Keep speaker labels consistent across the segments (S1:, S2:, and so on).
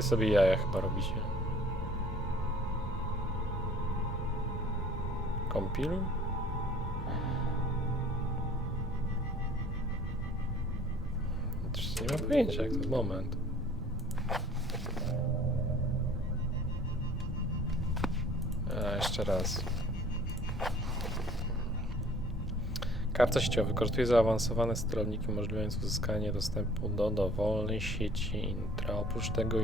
S1: Wy sobie jaja chyba robicie. Przecież nie mam pojęcia jak to moment. A, jeszcze raz. Karta sieciowa wykorzystuje zaawansowane sterowniki umożliwiające uzyskanie dostępu do dowolnej sieci intra. Oprócz tego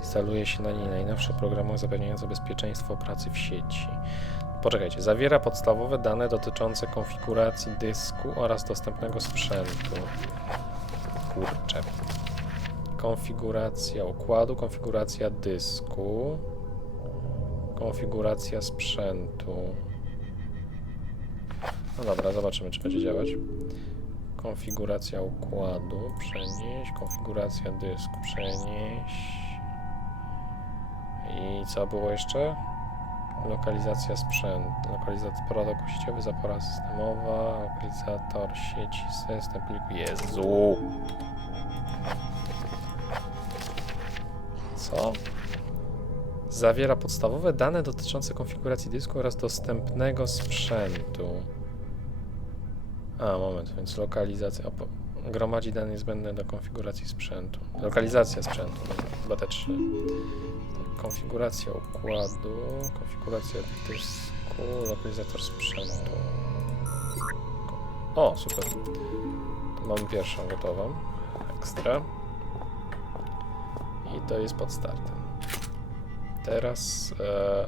S1: instaluje się na niej najnowsze programy zapewniające bezpieczeństwo pracy w sieci. Poczekajcie, zawiera podstawowe dane dotyczące konfiguracji dysku oraz dostępnego sprzętu. Kurczę. Konfiguracja układu, konfiguracja dysku, konfiguracja sprzętu. No dobra, zobaczymy, czy będzie działać. Konfiguracja układu, przenieść, konfiguracja dysku, przenieść. I co było jeszcze? Lokalizacja sprzętu, lokalizacja protokół sieciowy, zapora systemowa, lokalizator sieci, system pliku. Jezu! Co? Zawiera podstawowe dane dotyczące konfiguracji dysku oraz dostępnego sprzętu. A, moment, więc lokalizacja. Gromadzi dane niezbędne do konfiguracji sprzętu. Lokalizacja sprzętu, chyba te trzy. Tak, konfiguracja układu, konfiguracja dysku, lokalizator sprzętu. O, super. To mamy pierwszą gotową. Ekstra. I to jest pod startem. Teraz e,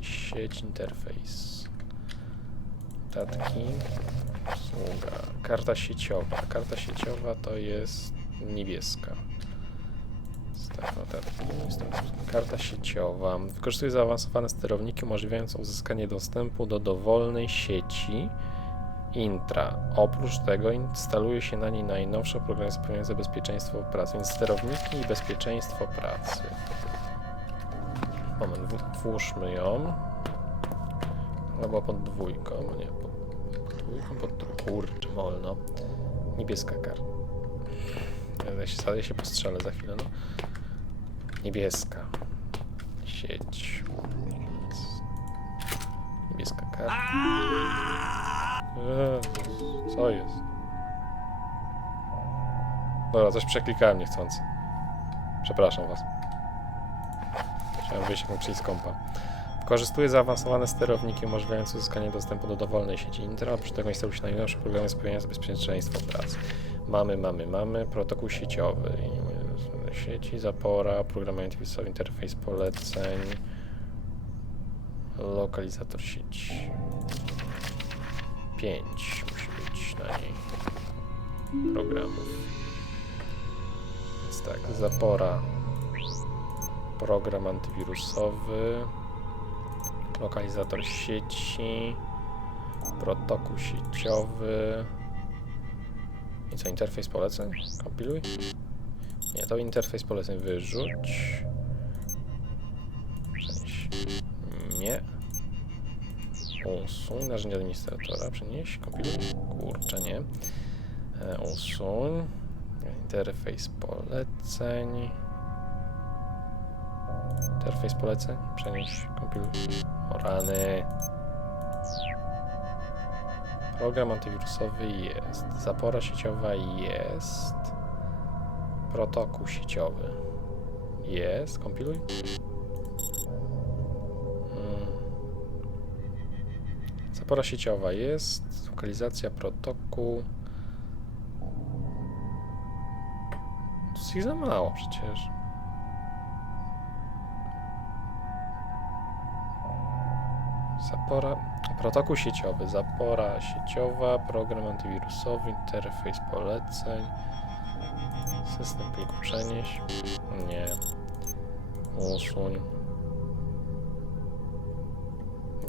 S1: sieć interfejs. Notatki. Usługa. Karta sieciowa. Karta sieciowa to jest niebieska. Staw notatki. Karta sieciowa. Wykorzystuje zaawansowane sterowniki umożliwiające uzyskanie dostępu do dowolnej sieci intra. Oprócz tego instaluje się na niej najnowsze programy zapewniające bezpieczeństwo pracy, więc sterowniki i bezpieczeństwo pracy. Moment, włóżmy ją. Albo pod dwójką, nie, pod, dwójką, pod trójką. Kurczę, wolno. Niebieska karta. Ja się, się postrzelę za chwilę, no. Niebieska. Sieć. Niebieska karta. Eee, co jest? Dobra, coś przeklikałem niechcący. Przepraszam was. Chciałem wyjść jak przyjść z. Wykorzystuje zaawansowane sterowniki umożliwiające uzyskanie dostępu do dowolnej sieci Intra, oprócz tego instaluje się najnowsze programy zapewniające bezpieczeństwo pracy. Mamy, mamy, mamy protokół sieciowy. Sieci, zapora, program interfejsowy, interfejs poleceń, lokalizator sieci. 5 musi być na niej programów. Więc tak, zapora, program antywirusowy, lokalizator sieci, protokół sieciowy. I co, interfejs poleceń? Kompiluj? Nie, to interfejs poleceń wyrzuć. Przenieś. Nie. Usuń narzędzia administratora, przenieść, kompiluj. Kurczę, nie. E, usuń. Interfejs poleceń. Interfejs poleceń, przenieść, kompiluj. O rany. Program antywirusowy jest. Zapora sieciowa jest. Protokół sieciowy jest. Kompiluj. Mm. Zapora sieciowa jest, lokalizacja protokół. To jest ich za mało przecież. Zapora, protokół sieciowy, zapora sieciowa, program antywirusowy, interfejs poleceń, system pliku przenieść, nie, usuń.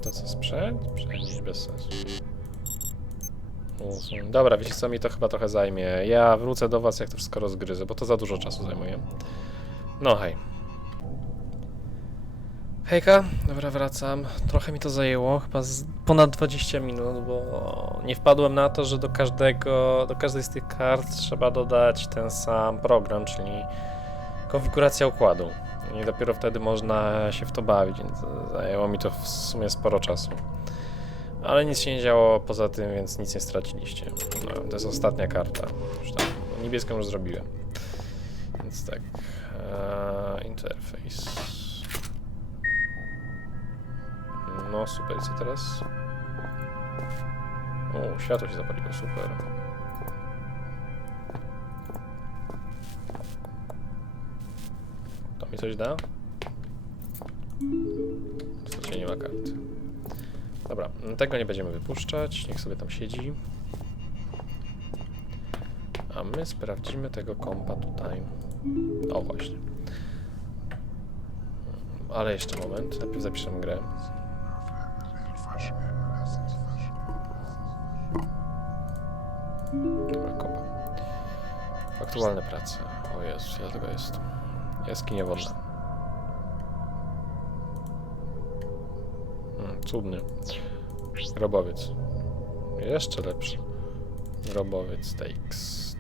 S1: To co, sprzęt? Przenieść bez sensu. Usuń. Dobra, wiecie co, mi to chyba trochę zajmie. Ja wrócę do was, jak to wszystko rozgryzę, bo to za dużo czasu zajmuje. No hej. Hejka, dobra, wracam. Trochę mi to zajęło, chyba z ponad 20 minut, bo nie wpadłem na to, że do każdego, do każdej z tych kart trzeba dodać ten sam program, czyli konfiguracja układu. I dopiero wtedy można się w to bawić, więc zajęło mi to w sumie sporo czasu. Ale nic się nie działo poza tym, więc nic nie straciliście. No, to jest ostatnia karta. Już niebieską już zrobiłem. Więc tak. Eee, interface. No super, co teraz? O, światło się zapaliło, super. To mi coś da? Niestety nie ma karty. Dobra, no tego nie będziemy wypuszczać, niech sobie tam siedzi. A my sprawdzimy tego kompa tutaj. O właśnie. Ale jeszcze moment, najpierw zapiszemy grę. Aktualne prace. O Jezus, ile tego jest. Jaskinia wodna. Mm, cudny. Grobowiec. Jeszcze lepszy. Grobowiec TXT.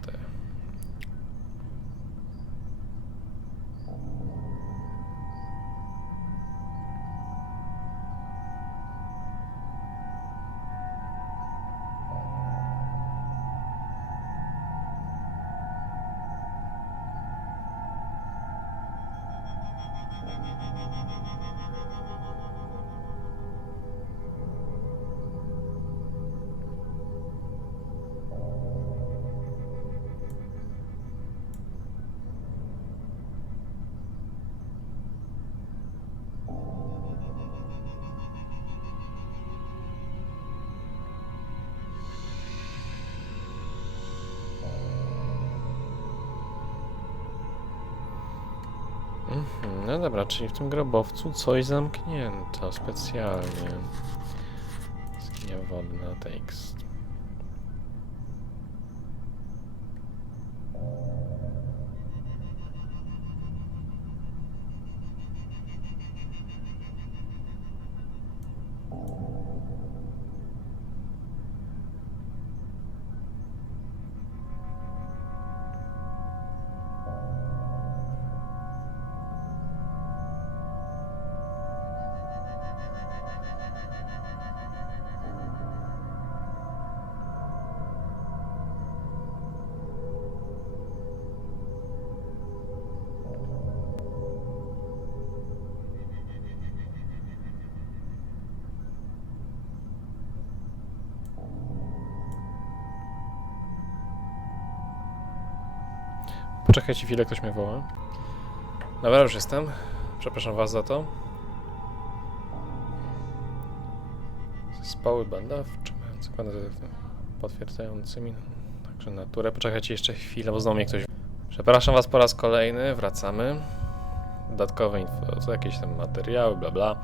S1: No dobra, czyli w tym grobowcu coś zamknięto specjalnie. Jaskinia wodna, tekst. Poczekajcie chwilę, ktoś mnie woła. Dobra, już jestem. Przepraszam was za to. Zespoły badawcze mające kwantytaty potwierdzającymi także naturę. Poczekajcie jeszcze chwilę, bo znowu mnie ktoś... Przepraszam was po raz kolejny, wracamy. Dodatkowe info, jakieś tam materiały, bla bla.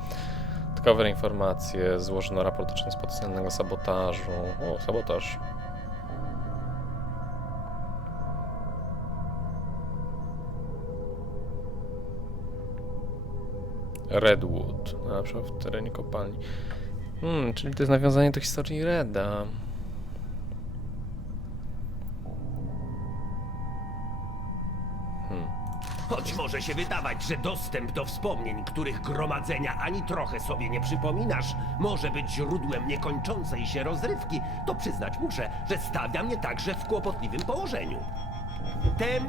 S1: Dodatkowe informacje, złożono raport dotyczący potencjalnego sabotażu. O, sabotaż. Redwood, na przykład w terenie kopalni. Hmm, czyli to jest nawiązanie do historii Reda. Hmm.
S2: Choć może się wydawać, że dostęp do wspomnień, których gromadzenia ani trochę sobie nie przypominasz, może być źródłem niekończącej się rozrywki, to przyznać muszę, że stawia mnie także w kłopotliwym położeniu. Ten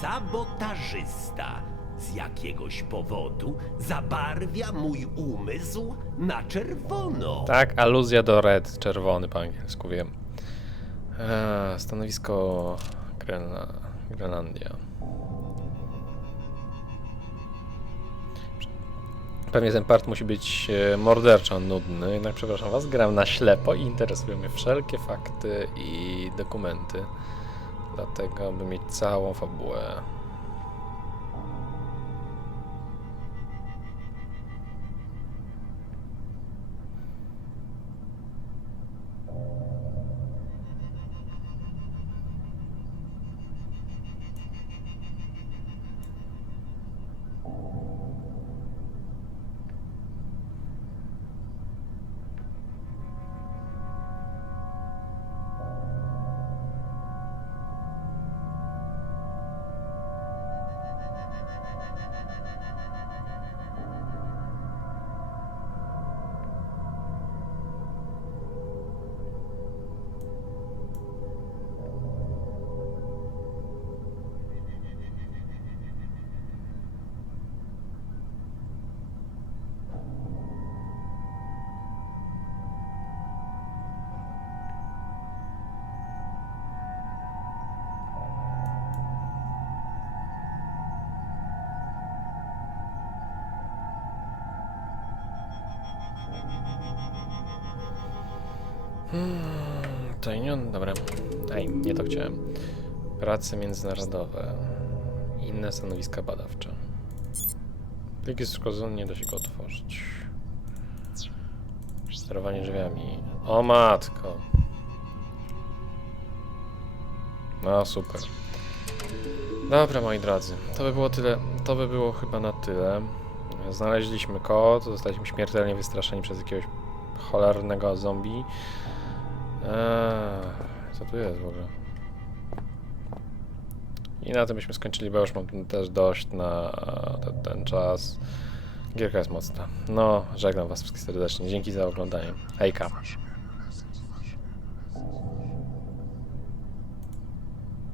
S2: sabotażysta z jakiegoś powodu zabarwia mój umysł na czerwono.
S1: Tak, aluzja do Red, czerwony po angielsku, wiem. Eee, stanowisko Grena, Grenlandia. Pewnie ten part musi być e, morderczo nudny, jednak przepraszam was, gram na ślepo i interesują mnie wszelkie fakty i dokumenty. Dlatego, by mieć całą fabułę. Hmm, tajnion, dobra. Ej, nie to chciałem. Prace międzynarodowe. Inne stanowiska badawcze. Plik jest uszkodzony, nie da się go otworzyć. Sterowanie drzwiami. O matko. No super. Dobra, moi drodzy, to by było tyle. To by było chyba na tyle. Znaleźliśmy kod, zostaliśmy śmiertelnie wystraszeni przez jakiegoś cholernego zombie. Eee, co tu jest w ogóle? I na tym byśmy skończyli, bo już mam też dość na ten, ten czas. Gierka jest mocna. No, żegnam was wszystkich serdecznie. Dzięki za oglądanie. Hejka.